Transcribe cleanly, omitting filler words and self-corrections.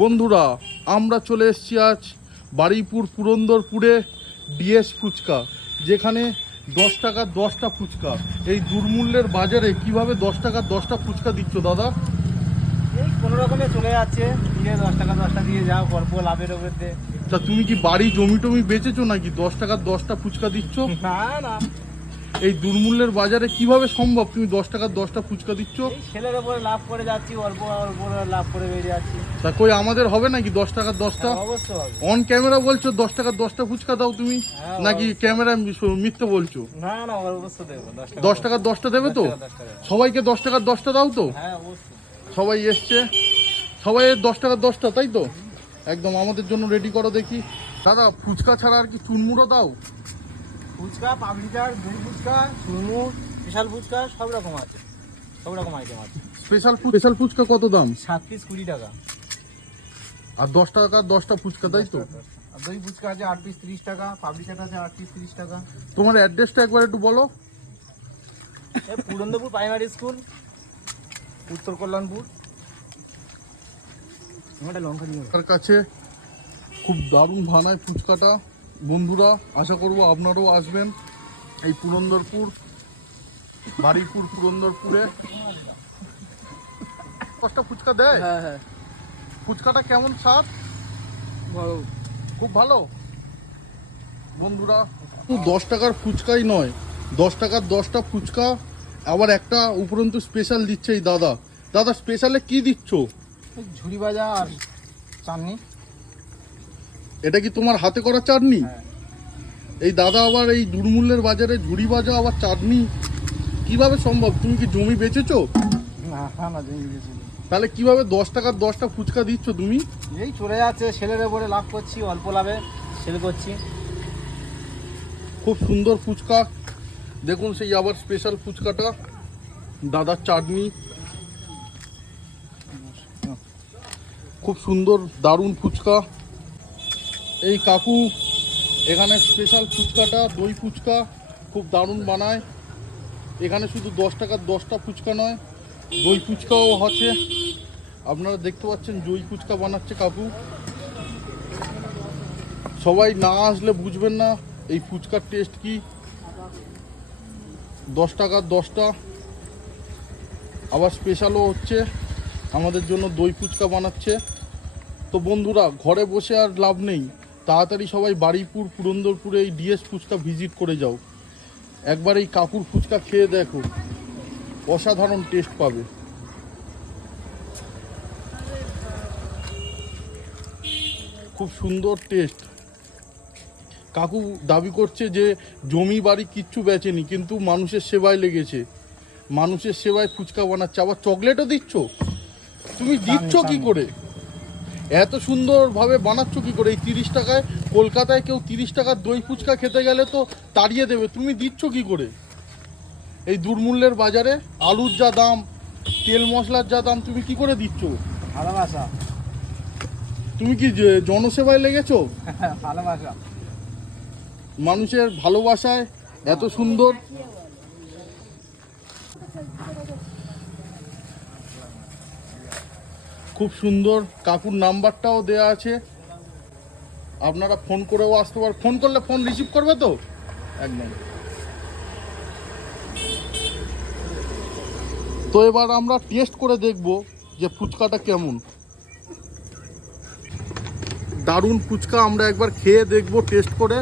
বন্ধুরা, আমরা চলে এসেছি আজ বারুইপুর পুরন্দরপুরে ডিএস ফুচকা, যেখানে 10 টাকার 10টা ফুচকা। এই দুর্মূল্যের বাজারে কিভাবে 10 টাকার 10টা ফুচকা দিচ্ছ দাদা? এই কোনো রকমে চলে যাচ্ছে, দিয়ে 10 টাকা 10টা দিয়ে যাও, অল্প লাভের ওপর দিয়ে। তা তুমি কি বাড়ি জমি টমি বেচেছো নাকি 10 টাকার 10টা ফুচকা দিচ্ছ? না না, এই দুর্মূল্যের বাজারে কিভাবে সম্ভব তুমি 10 টাকার 10টা ফুচকা দিচ্ছ? এই ছেলের ওপরে লাভ করে যাচ্ছি, অল্প অল্প লাভ করে বেরিয়ে যাচ্ছি। তা কই আমাদের হবে নাকি 10 টাকার 10টা? অবশ্যই হবে। অন ক্যামেরা বলছো 10 টাকার 10টা ফুচকা দাও তুমি, হ্যাঁ, নাকি ক্যামেরা মিথ্যে বলছো? না না, অবশ্যই দেবো 10 টাকার 10টা দেবে তো? 10 টাকা। সবাইকে 10 টাকার 10টা দাও তো? হ্যাঁ অবশ্যই। সবাই এসছে, সবাই 10 টাকার 10টা, তাই তো? একদম আমাদের জন্য রেডি করো দেখি। দাদা, ফুচকা ছাড়া আর কি চুনমুড়ো দাও? ফুচকা, পাপড়িচাট, দই ফুচকা, চুরমুর, স্পেশাল ফুচকা, সব রকম আছে, সব রকম আইটেম আছে। স্পেশাল ফুচকা কত দাম? 7 পিস 20 টাকা। আর 10 টাকার 10টা ফুচকা, তাই তো? আর দই ফুচকা আছে 8 পিস 30 টাকা, পাপড়িচাট আছে 8 পিস 30 টাকা। তোমার অ্যাড্রেসটা একবার একটু বলো। এই পুরন্দরপুর প্রাইমারি স্কুল, উত্তর কল্যাণপুর। আমাদের লঙ্কা দিয়ে তার কাছে খুব দারুণ বানায় ফুচকাটা। বন্ধুরা, আশা করব আপনারাও আসবেন এই পুরন্দরপুর, বারুইপুর পুরন্দরপুরে। 10টা ফুচকা দেয়? হ্যাঁ হ্যাঁ, ফুচকাটা কেমন স্বাদ? ভালো। খুব ভালো। বন্ধুরা, 10 টাকার ফুচকাই নয়, 10 টাকার 10টা ফুচকা, আবার একটা উপরন্তু স্পেশাল দিচ্ছে এই দাদা। দাদা, স্পেশালে কি দিচ্ছ? ঝুড়ি ভাজা আর চাটনি। এটা কি তোমার হাতে করা চাটনি? হ্যাঁ। এই দাদা আবার এই দুর্মূল্যের বাজারে ঝুড়ি ভাজা আবার চাটনি, কিভাবে সম্ভব? তুমি কি জমি বেচেছো? না না, জমি দিয়েছি। তাহলে কিভাবে 10 টাকার 10টা ফুচকা দিচ্ছ তুমি? এই চলে যাচ্ছে, ছেলের উপরে লাভ করছি, অল্প লাভে সেল করছি। খুব সুন্দর ফুচকা, দেখুন সেই আবার স্পেশাল ফুচকাটা, দাদার চাটনি, খুব সুন্দর দারুণ ফুচকা। এই কাকু এখানে স্পেশাল ফুচকাটা, দই ফুচকা খুব দারুণ বানায়। এখানে শুধু 10 টাকার 10টা ফুচকা নয়, দই ফুচকাও আছে। আপনারা দেখতে পাচ্ছেন দই ফুচকা বানাচ্ছে কাকু। সবাই না আসলে বুঝবেন না এই ফুচকার টেস্ট কি। 10 টাকার 10টা, আবার স্পেশালও হচ্ছে, আমাদের জন্য দই ফুচকা বানাচ্ছে। তো বন্ধুরা, ঘরে বসে আর লাভ নেই, তাড়াতাড়ি সবাই বারুইপুর পুরন্দরপুরে এই ডিএস ফুচকা ভিজিট করে যাও। একবার এই কাকুর ফুচকা খেয়ে দেখো, অসাধারণ টেস্ট পাবে। খুব সুন্দর টেস্ট। কাকু দাবি করছে যে জমি বাড়ি কিচ্ছু বেচেনি, কিন্তু মানুষের সেবায় লেগেছে, মানুষের সেবায় ফুচকা বানাচ্ছে। আবার চকলেটও দিচ্ছ? তুমি দিচ্ছ কি করে? এত সুন্দরভাবে বানাচ্ছ কি করে? এই 30 টাকায়, কলকাতায় কেউ 30 টাকার দই ফুচকা খেতে গেলে তো তাড়িয়ে দেবে, তুমি দিচ্ছ কি করে এই দুর্মূল্যের বাজারে? আলুর যা দাম, তেল মশলার যা দাম, তুমি কি করে দিচ্ছ? ভালোবাসা। তুমি কি জনসেবায় লেগেছো? ভালোবাসা। মানুষের ভালোবাসায় এত সুন্দর। খুব সুন্দর, কাকুর নাম্বারটাও দেয়া আছে, আপনারা ফোন করেও আসতে পারেন। ফোন করলে ফোন রিসিভ করবে তো? একদম। তো এবার আমরা টেস্ট করে দেখব যে ফুচকাটা কেমন। দারুণ ফুচকা, আমরা একবার খেয়ে দেখব টেস্ট করে।